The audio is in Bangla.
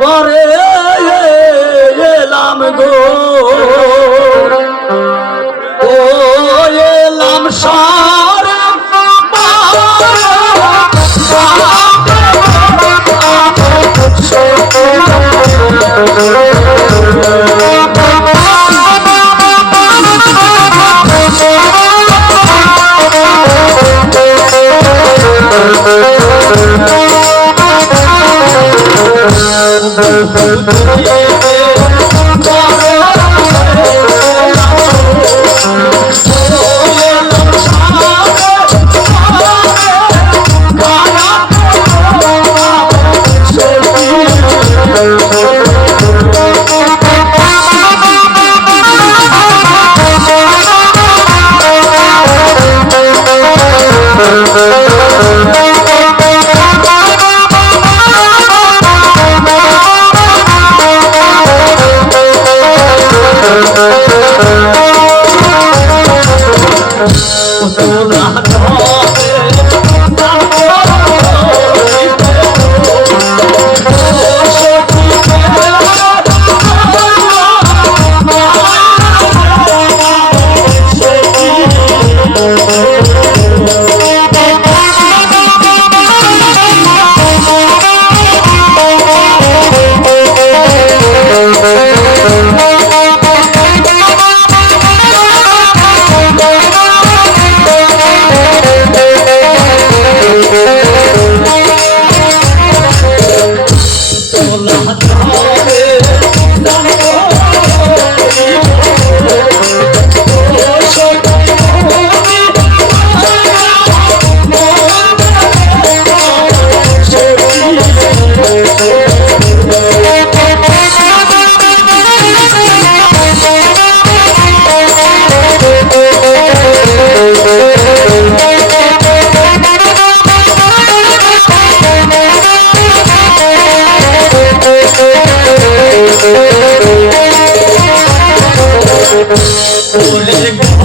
পরে এলাম গো। Oh you. কথা Oh, বলে